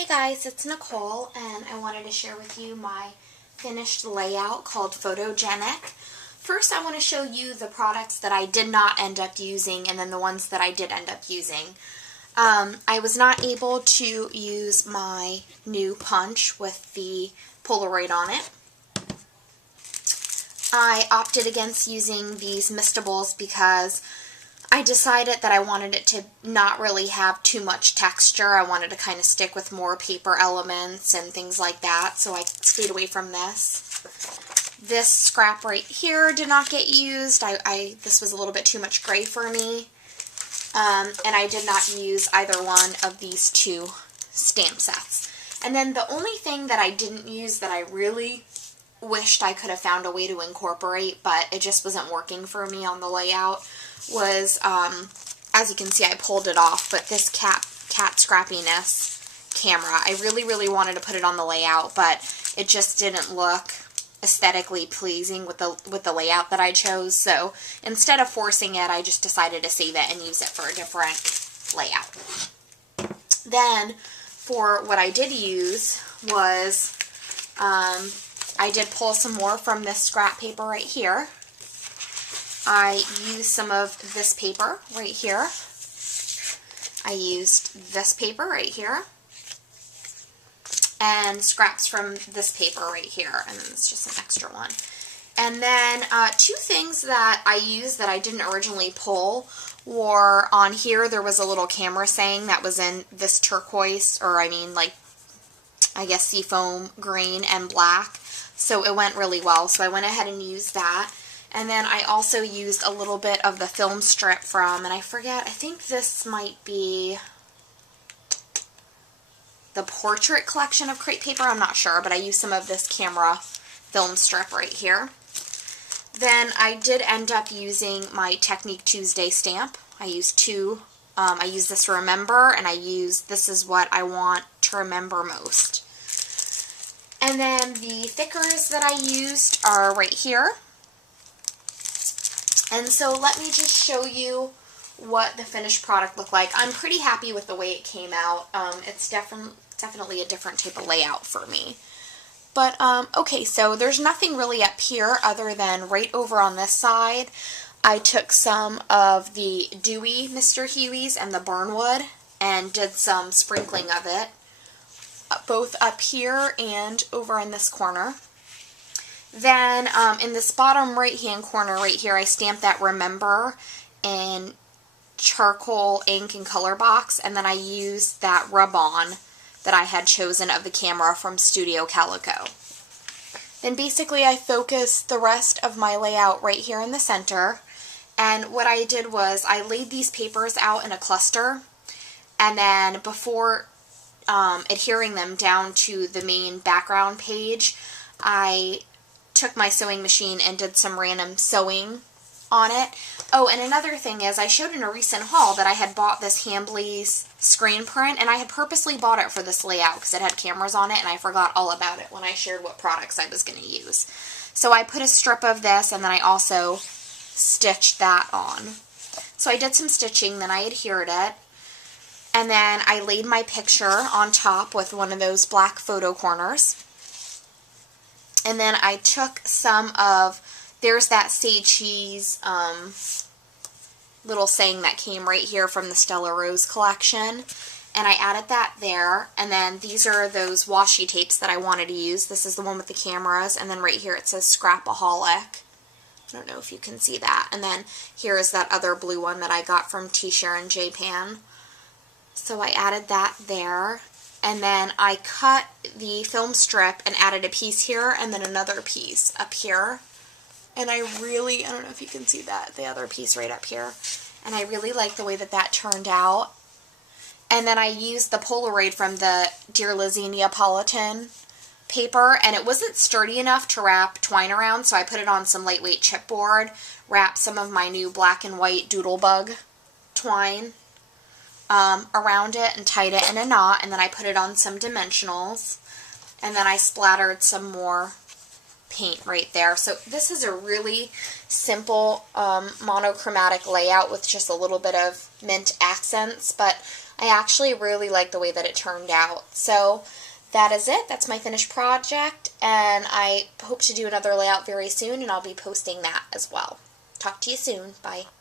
Hey guys, it's Nicole, and I wanted to share with you my finished layout called Photogenic. First, I want to show you the products that I did not end up using, and then the ones that I did end up using. I was not able to use my new punch with the Polaroid on it. I opted against using these mistables because I decided that I wanted it to not really have too much texture. I wanted to kind of stick with more paper elements and things like that, so I stayed away from this. This scrap right here did not get used. This was a little bit too much gray for me, and I did not use either one of these two stamp sets. And then the only thing that I didn't use that I really wished I could have found a way to incorporate, but it just wasn't working for me on the layout, was, as you can see, I pulled it off, but this cat scrappiness camera. I really wanted to put it on the layout, but it just didn't look aesthetically pleasing with the layout that I chose, so instead of forcing it, I just decided to save it and use it for a different layout. Then, for what I did use was, I did pull some more from this scrap paper right here. I used some of this paper right here. I used this paper right here. And scraps from this paper right here. And then it's just an extra one. And then two things that I used that I didn't originally pull were on here. There was a little camera saying that was in this turquoise, or I mean like, I guess seafoam green and black. So it went really well. So I went ahead and used that. And then I also used a little bit of the film strip from, and I forget, I think this might be the portrait collection of crepe paper, I'm not sure, but I used some of this camera film strip right here. Then I did end up using my Technique Tuesday stamp. I used two. I used this to remember, and I used This Is What I Want to Remember Most. And then the thickers that I used are right here. And so let me just show you what the finished product looked like. I'm pretty happy with the way it came out. It's definitely a different type of layout for me. But, okay, so there's nothing really up here other than right over on this side. I took some of the Dewy Mr. Huey's and the Burnwood and did some sprinkling of it, both up here and over in this corner. Then, in this bottom right-hand corner right here, I stamped that Remember in charcoal ink and color box, and then I used that rub-on that I had chosen of the camera from Studio Calico. Then basically I focused the rest of my layout right here in the center, and what I did was I laid these papers out in a cluster, and then before adhering them down to the main background page, I took my sewing machine and did some random sewing on it. Oh, and another thing is I showed in a recent haul that I had bought this Hambly's screen print, and I had purposely bought it for this layout because it had cameras on it, and I forgot all about it when I shared what products I was going to use. So I put a strip of this, and then I also stitched that on. So I did some stitching, then I adhered it, and then I laid my picture on top with one of those black photo corners. And then I took some of, there's that Say Cheese little saying that came right here from the Stella Rose collection, and I added that there. And then these are those washi tapes that I wanted to use. This is the one with the cameras, and then right here it says Scrapaholic. I don't know if you can see that. And then here is that other blue one that I got from T-Sharon J-Pan. So I added that there. And then I cut the film strip and added a piece here and then another piece up here. And I don't know if you can see that, the other piece right up here. And I really like the way that that turned out. And then I used the Polaroid from the Dear Lizzie Neapolitan paper, and it wasn't sturdy enough to wrap twine around, so I put it on some lightweight chipboard, wrapped some of my new black and white Doodlebug twine around it and tied it in a knot, and then I put it on some dimensionals, and then I splattered some more paint right there. So this is a really simple monochromatic layout with just a little bit of mint accents, but I actually really like the way that it turned out. So that is it. That's my finished project, and I hope to do another layout very soon, and I'll be posting that as well. Talk to you soon. Bye.